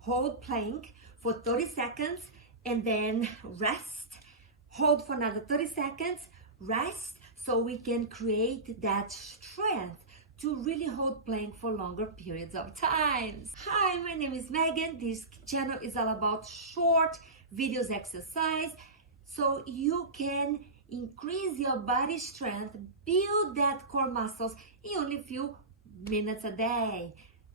hold plank for 30 seconds and then rest. Hold for another 30 seconds, rest, so we can create that strength to really hold plank for longer periods of time. Hi, my name is Megan. This channel is all about short videos exercise so you can increase your body strength, build that core muscles in only a few minutes a day.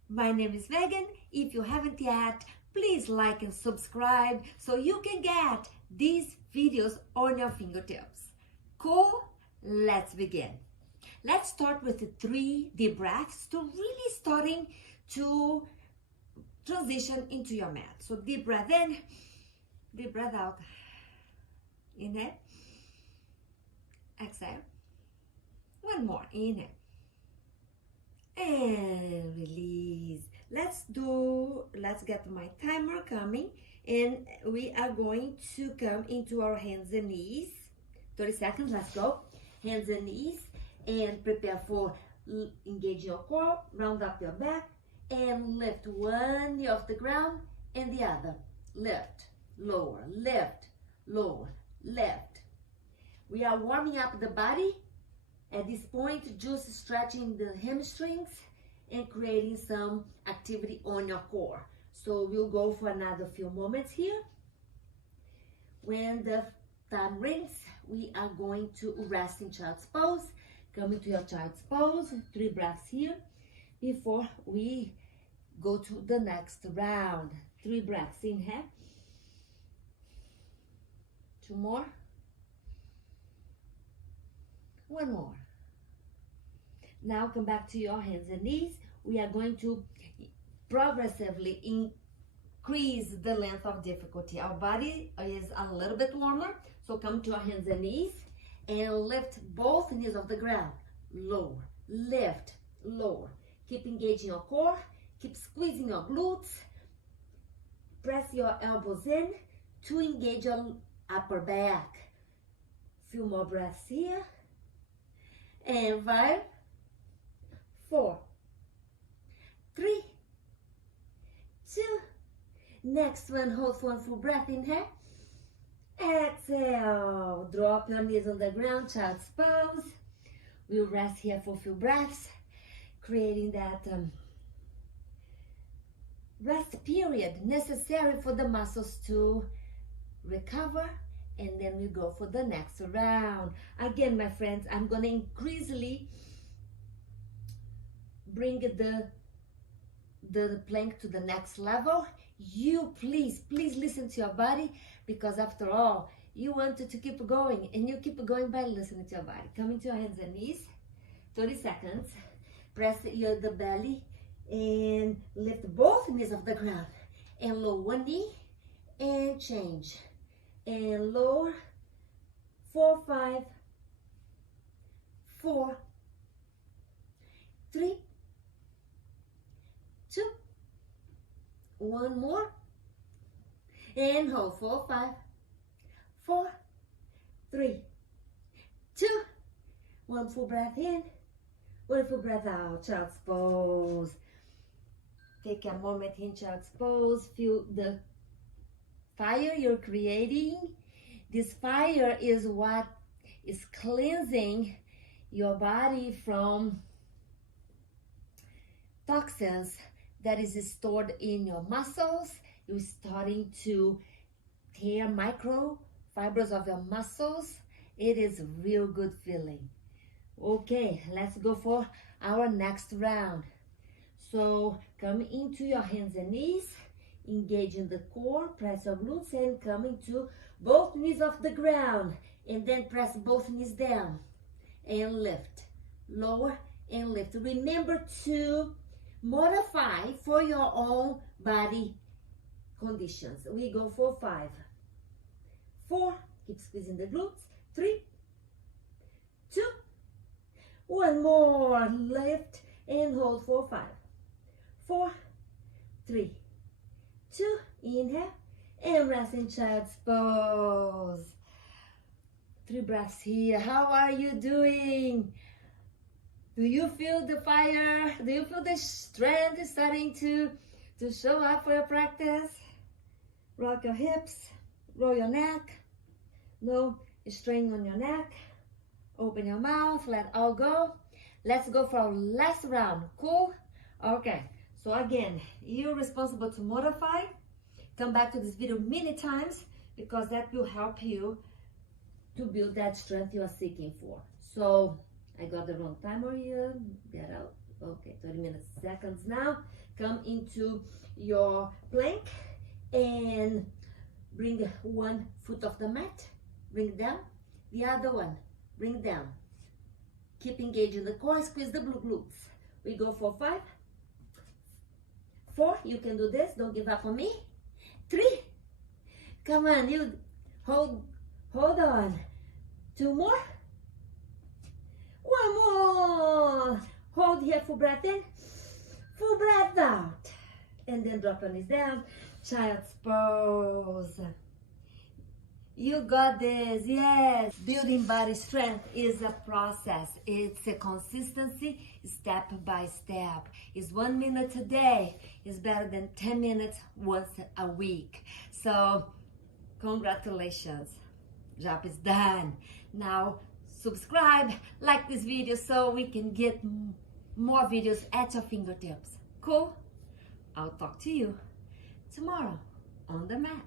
My name is Megan. If you haven't yet, please like and subscribe so you can get these videos on your fingertips. Cool? Let's begin. Let's start with the 3 deep breaths to really starting to transition into your mat. So deep breath in, deep breath out. Inhale, exhale. One more, inhale. And release. Let's get my timer coming, and we are going to come into our hands and knees. 30 seconds, let's go. Hands and knees, and prepare for engage your core, round up your back, and lift one knee off the ground and the other. Lift, lower, lift, lower, lift. We are warming up the body. At this point, just stretching the hamstrings and creating some activity on your core. So we'll go for another few moments here. When the time rings, we are going to rest in child's pose. Come into your child's pose, 3 breaths here before we go to the next round. 3 breaths, inhale. 2 more. 1 more. Now come back to your hands and knees. We are going to progressively increase the length of difficulty. Our body is a little bit warmer, so come to our hands and knees and lift both knees off the ground. Lower, lift, lower. Keep engaging your core, keep squeezing your glutes. Press your elbows in to engage your upper back. Few more breaths here. And 5, 4, 3, 2. Next one, hold for a full breath. Inhale. Exhale. Drop your knees on the ground, child's pose. We'll rest here for a few breaths, creating that rest period necessary for the muscles to recover. And then we go for the next round. Again, my friends, I'm going to increasingly bring the plank to the next level. You please listen to your body, because after all, you wanted to keep going, and you keep going by listening to your body. Come into your hands and knees, 30 seconds. Press the belly and lift both knees off the ground. And lower one knee and change. And lower. 4, 5, 4, 3, 2, 1 more. And hold. 4, 5, 4, 3, 2, 1 full breath in, 1 full breath out. Child's pose. Take a moment in child's pose. Feel the fire you're creating. This fire is what is cleansing your body from toxins that is stored in your muscles. You're starting to tear microfibers of your muscles. It is a real good feeling. Okay, let's go for our next round. So come into your hands and knees. Engage in the core, press your glutes, and come into both knees off the ground, and then press both knees down and lift, lower and lift. Remember to modify for your own body conditions. We go for 5, 4, keep squeezing the glutes, 3, 2, 1 more, lift and hold for 5, 4, 3, 2, inhale, and rest in child's pose. 3 breaths here. How are you doing? Do you feel the fire? Do you feel the strength starting to to show up for your practice. Rock your hips, roll your neck. No strain on your neck. Open your mouth, let all go. Let's go for our last round. Cool? Okay, so again, you're responsible to modify. Come back to this video many times because that will help you to build that strength you are seeking for. So I got the wrong timer here. Get out. Okay, 30 seconds now. Come into your plank and bring one foot off the mat. Bring down. The other one. Bring down. Keep engaging the core. Squeeze the glutes. We go for 5, 4. You can do this. Don't give up on me. 3. Come on. You hold on. 2 more. 1 more. Hold here, full breath in, full breath out. And then drop your knees down, child's pose. You got this, yes. Building body strength is a process. It's a consistency, step by step. It's 1 minute a day. It's better than 10 minutes once a week. So, congratulations. Job is done. Now, subscribe, like this video so we can get more videos at your fingertips. Cool? I'll talk to you tomorrow on the mat.